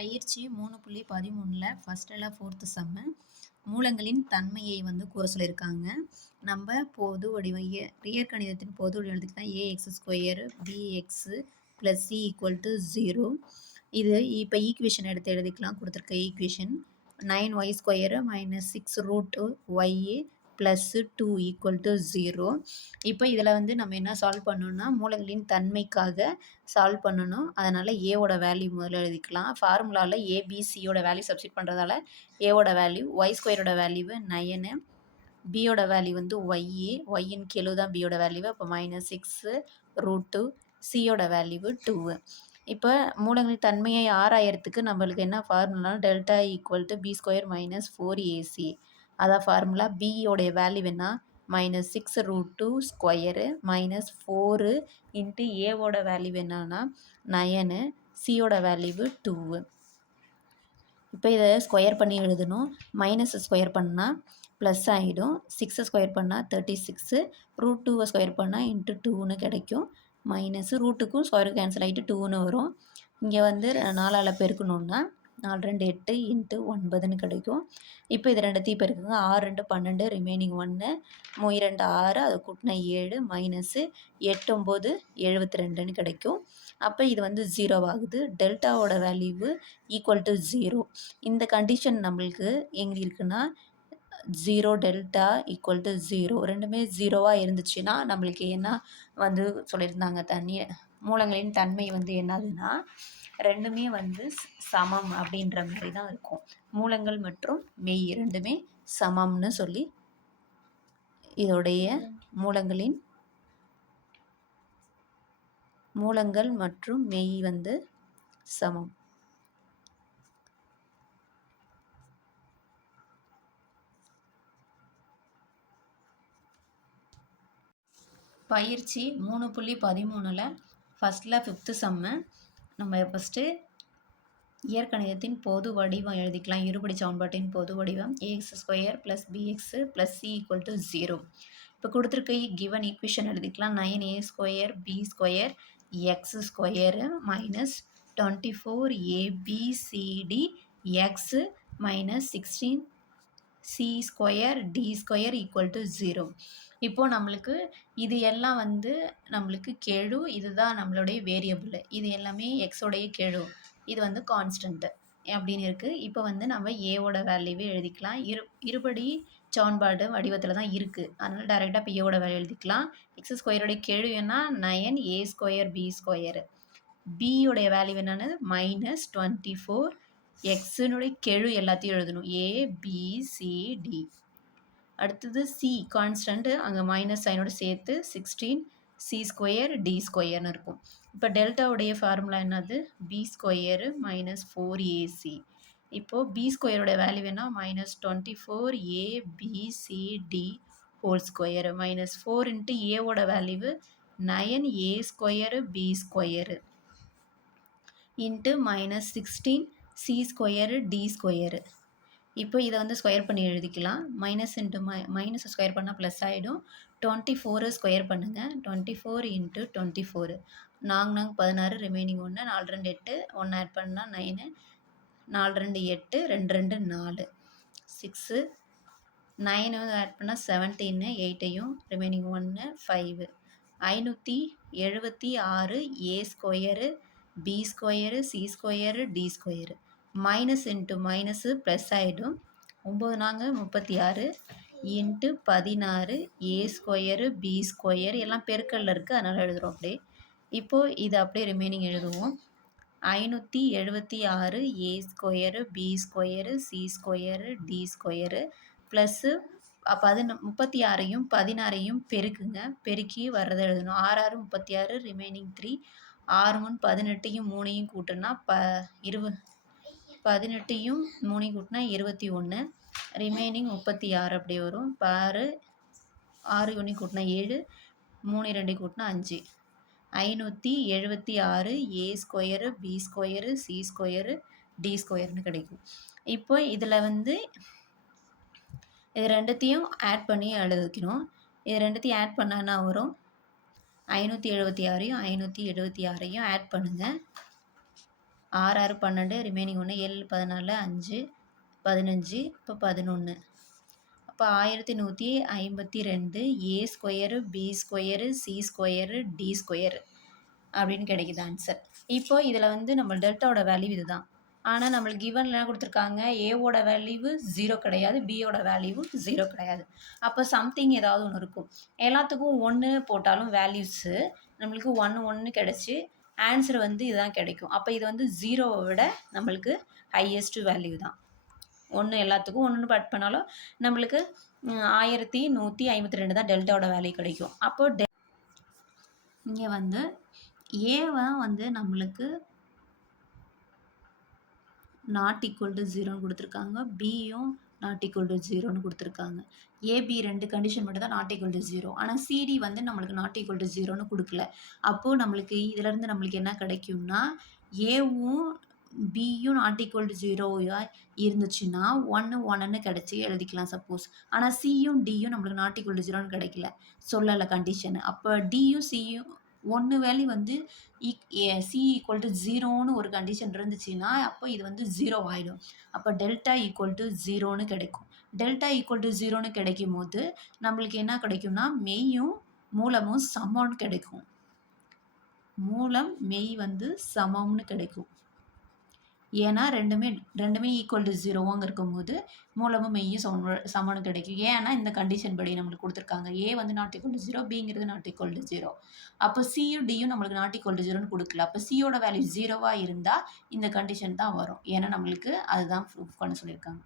பயிற்சி 3.13ல் ஃபஸ்ட்டில் 4th சம்மு மூலங்களின் தன்மையை வந்து கூற சொல்லியிருக்காங்க. நம்ம பொது வடிவம் இயற்கணிதத்தின் பொது வடிவம் எடுத்துக்கிட்டால் ax² bx + c = 0. இது இப்போ ஈக்குவேஷன் எடுத்து எழுதிக்கலாம். கொடுத்துருக்க ஈக்குவேஷன் 9y² - 6√y + 2 = 0. இப்போ இதில் வந்து நம்ம என்ன சால்வ் பண்ணணும்னா மூலங்களின் தன்மைக்காக சால்வ் பண்ணணும். அதனால் ஏவோட வேல்யூ முதல்ல எழுதிக்கலாம். ஃபார்முலாவில் ஏபிசியோட வேல்யூ சப்ஸ்டிட் பண்ணுறதால ஏவோட வேல்யூ y² வேல்யூ 9, பியோட வேல்யூ வந்து ஒய்யின் கெழு தான் பியோட வேல்யூ. அப்போ -6√2, சியோட வேல்யூ 2. இப்போ மூலங்களின் தன்மையை ஆராயறதுக்கு நம்மளுக்கு என்ன ஃபார்முலா டெல்டா = b² - 4ac. அதான் ஃபார்முலா. பியோடைய வேல்யூ என்ன -6√2² - 4 இன்ட்டு ஏவோட வேல்யூ என்னன்னா 9, சியோட வேல்யூ 2. இப்போ இதை ஸ்கொயர் பண்ணி எழுதணும். மைனஸ் ஸ்கொயர் பண்ணால் ப்ளஸ் ஆகிடும். 6 ஸ்கொயர் பண்ணால் 36, √2 ஸ்கொயர் பண்ணால் இன்ட்டு 2ன்னு கிடைக்கும். மைனஸ் ரூட்டுக்கும் ஸ்கொயர் கேன்சல் ஆகிட்டு 2ன்னு வரும். இங்கே வந்து 4ஆல் பெருக்கணுன்னா 4 2 8 இன்ட்டு 9ன்னு கிடைக்கும். இப்போ இது ரெண்டுத்தையும் பெருக்குங்க. 6 2 12, ரிமைனிங் 1, 3 2 6, அதை கூட்டினா 7, மைனஸு 8 9 72ன்னு கிடைக்கும். அப்போ இது வந்து 0 ஆகுது. டெல்டாவோட வேல்யூ = 0. இந்த கண்டிஷன் நம்மளுக்கு எங்கே இருக்குன்னா 0 டெல்டா = 0. ரெண்டுமே 0வாக இருந்துச்சுன்னா நம்மளுக்கு என்ன வந்து சொல்லியிருந்தாங்க, மூலங்களின் தன்மை வந்து என்னதுன்னா ரெண்டுமே வந்து சமம் அப்படின்ற மாதிரி தான் இருக்கும். மூலங்கள் மற்றும் மெய் ரெண்டுமே சமம்னு சொல்லி இதோடைய மூலங்கள் மற்றும் மெய் வந்து சமம். பயிற்சி 3.13ல் ஃபஸ்ட்டில் 5th சம்மு நம்ம ஃபஸ்ட்டு இயற்கணிதத்தின் பொது வடிவம் எழுதிக்கலாம். இருபடி சமன்பாட்டின் பொது வடிவம் ax² + bx + c = 0. இப்போ கொடுத்துருக்க கிவன் ஈக்குவேஷன் எழுதிக்கலாம். 9a² b² x² - 24abcd x - 16c² d² = 0. இப்போது நம்மளுக்கு இது எல்லாம் வந்து நம்மளுக்கு கெழு, இதுதான் நம்மளுடைய வேரியபிள். இது எல்லாமே எக்ஸோடைய கெழு, இது வந்து கான்ஸ்டன்ட்டு அப்படின்னு இருக்குது. இப்போ வந்து நம்ம ஏவோட வேல்யூவே எழுதிக்கலாம். இருபடி சமன்பாடு வடிவத்தில் தான் இருக்குது. அதனால் டைரெக்டாக இப்போ ஏவோட வேல்யூ எழுதிக்கலாம். x² கெழு என்ன 9a² b². பியோடைய வேல்யூ என்னென்னு -24. எக்ஸினுடைய கெழு எல்லாத்தையும் எழுதணும். a b c d. அடுத்தது சி கான்ஸ்டன்ட்டு, அங்கே மைனஸ் சைனோடு சேர்த்து 16c² d²ன்னு இருக்கும். இப்போ டெல்டாவுடைய ஃபார்முலா என்னது b² - 4ac. இப்போது b² வேல்யூ என்ன -24abcd² -4 இன்ட்டு ஏவோட value 9a² b² into -16c² d². இப்போ இதை வந்து ஸ்கொயர் பண்ணி எழுதிக்கலாம். மைனஸ் இன்ட்டு மைனஸ் ஸ்கொயர் பண்ணால் ப்ளஸ் ஆகிடும். 24 ஸ்கொயர் பண்ணுங்கள். 24 இன்ட்டு 24, 4 16, ரிமைனிங் 1, 4 2 8, 1 ஆட் பண்ணால் 9, 4 2 8, 2 2 4, 6, 9 ஆட் பண்ணால் 17, 8ஐயும் remaining 1 5, 576 a² b² c² d². Minus into minus plus ஆகிடும். 9 4 36 இன்ட்டு 16 a² b² எல்லாம் பெருக்கல்ல இருக்குது, அதனால் எழுதுகிறோம் அப்படியே. இப்போது இது அப்படியே ரிமைனிங் எழுதுவோம். 576 a² b² c² d² plus 36ஐயும் 16ஐயும் பெருக்குங்க. பெருக்கி வர்றதை எழுதணும். 6 6 36, ரிமைனிங் 3, 6 3 18ஐயும் 3ஐயும் கூட்டினா 18ஐயும் 3ஐயும் கூட்டினா 21, ரிமைனிங் 36 அப்படியே வரும். 6 6 1 கூட்டினா 7, 3 2 கூட்டினா 5. 576 a² b² c² d²ன்னு கிடைக்கும். இப்போ இதில் வந்து இது ரெண்டுத்தையும் ஆட் பண்ணி எழுதிக்கணும். இது ரெண்டுத்தையும் ஆட் பண்ணால் வரும் 576ஐயும் 576ஐயும் ஆட் பண்ணுங்கள். 6 6 12 ரிமைனிங் 1 7 14 5 15 இப்போ 11. அப்போ 1152 A square B square C square D square அப்படின்னு கிடைக்குது ஆன்சர். இப்போ இதில் வந்து நம்ம டெல்டாவோட வேல்யூ இதுதான். ஆனால் நம்மளுக்கு கிவனில் என்ன கொடுத்துருக்காங்க, ஏவோட வேல்யூவு 0 கிடையாது, பியோட வேல்யூவு 0 கிடையாது. அப்போ சம்திங் ஏதாவது ஒன்று இருக்கும். எல்லாத்துக்கும் 1 போட்டாலும் வேல்யூஸு நம்மளுக்கு 1 1 கிடச்சி ஆன்சர் வந்து இதுதான் கிடைக்கும். அப்போ இது வந்து 0வை விட நம்மளுக்கு ஹையஸ்ட் வேல்யூ தான். 1 எல்லாத்துக்கும் 1 பட் பண்ணாலும் நம்மளுக்கு 1152 தான் டெல்டாவோட வேல்யூ கிடைக்கும். அப்போ இங்கே வந்து ஏவை வந்து நம்மளுக்கு நாட் ஈக்குவல் டு 0ன்னு கொடுத்துருக்காங்க, பியும் நாட் ஈக்குவல் டு 0ன்னு கொடுத்துருக்காங்க. ஏபி 2 கண்டிஷன் மட்டும் தான் நாட் ஈக்குவல் டு 0. ஆனால் சிடி வந்து நம்மளுக்கு நாட் ஈக்குவல் டு 0ன்னு கொடுக்கல. அப்போது நம்மளுக்கு இதிலேருந்து நம்மளுக்கு என்ன கிடைக்கும்னா, ஏவும் பியும் நாட் ஈக்குவல் டு 0 இருந்துச்சுன்னா 1 1ன்னு கிடச்சி எழுதிக்கலாம் சப்போஸ். ஆனால் சியும் டியும் நம்மளுக்கு நாட் ஈக்குவல் டு 0ன்னு கிடைக்கல, சொல்லலை கண்டிஷனு. அப்போ டியும் சியும் 1 வேல்யூ வந்து சி ஈக்குவல் டு 0ன்னு ஒரு கண்டிஷன் இருந்துச்சுன்னா அப்போ இது வந்து 0 ஆகிடும். அப்போ டெல்டா ஈக்குவல் டு 0ன்னு கிடைக்கும். டெல்டா ஈக்குவல் டு 0ன்னு கிடைக்கும் போது நம்மளுக்கு என்ன கிடைக்கும்னா, மெய்யும் மூலமும் சமம்னு கிடைக்கும். மூலம் மெய் வந்து சமம்னு கிடைக்கும். ஏன்னா ரெண்டுமே ஈக்குவல் டு 0வாங்க இருக்கும்போது மூலமும் மெய்யும் சமம்னு கிடைக்கும். ஏன்னா இந்த கண்டிஷன் படி நம்மளுக்கு கொடுத்துருக்காங்க, ஏ வந்து நாட் ஈக்குவல் டு 0, பிங்கிறது நாட் ஈக்குவல் டு 0. அப்போ சியும் டியும் நம்மளுக்கு நாட் ஈக்குவல் டு 0ன்னு கொடுக்கல. அப்போ சியோட வேல்யூ 0வா இருந்தால் இந்த கண்டிஷன் தான் வரும். ஏன்னா நம்மளுக்கு அதுதான் ப்ரூஃப் பண்ண சொல்லியிருக்காங்க.